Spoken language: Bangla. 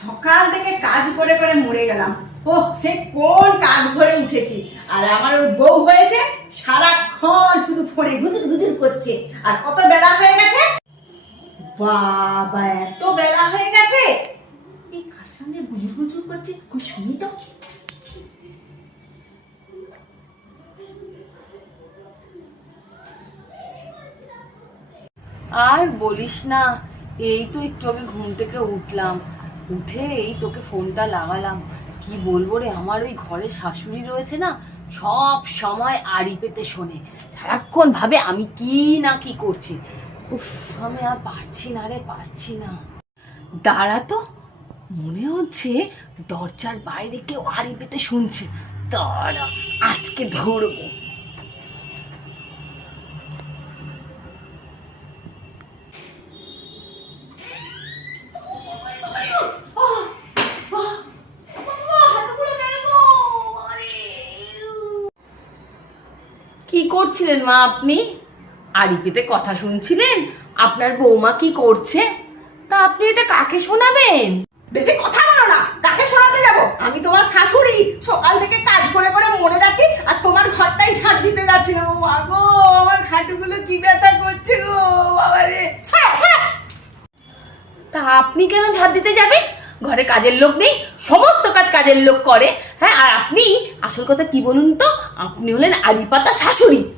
সকাল থেকে কাজ করে করে মরে গেলাম। ও সে কোন কাজ ভরে উঠেছি। আর আমার ওই বউ হয়েছে, সারাক্ষণ শুধু ফোনে গুজুর গুজুর করছে। আর কত বেলা হয়ে গেছে? বাবা, এত বেলা হয়ে গেছে। এই কার সঙ্গে গুজুর গুজুর করছে কই শুনি তো। আর বলিস না এই তো একটু আগে ঘুম থেকে উঠলাম। উঠে এই তোকে ফোনটা লাগালাম। কি বলব রে, আমার ওই ঘরে শাশুড়ি রয়েছে না, সব সময় আড়ি পেতে শোনে। সারাক্ষণ ভাবে আমি কি না কি করছি। উফ, আমি আর পারছি না রে, পারছি না। দাঁড়া তো, মনে হচ্ছে দরজার বাইরে কেউ আড়ি পেতে শুনছে। দাঁড়া, আজকে ধরবো। কি করছিলেন মা আপনি? আড়ি পেতে কথা শুনছিলেন? আপনার বৌমা কি করছে? তা আপনি এটা কাকে শোনাবেন? বেশি কথা বলো না কাকে শোনাতে যাব? আমি তোমার শাশুড়ি সকাল থেকে কাজ করে করে মরে যাচ্ছি আর তোমার ঘরটাই ঝাড় দিতে যাচ্ছি না। ও মা গো আমার খাটুগুলো কি ব্যথা করছে গো বাবা রে ছাড়, ছাড়। তা আপনি কেন ঝাড় দিতে যাবেন? ঘরে কাজের লোক নেই, সমস্ত কাজ কাজের লোক করে। হ্যাঁ আর আপনি, আসল কথা কি বলুন তো? আপনি হলেন আলিপাতা শাশুড়ি।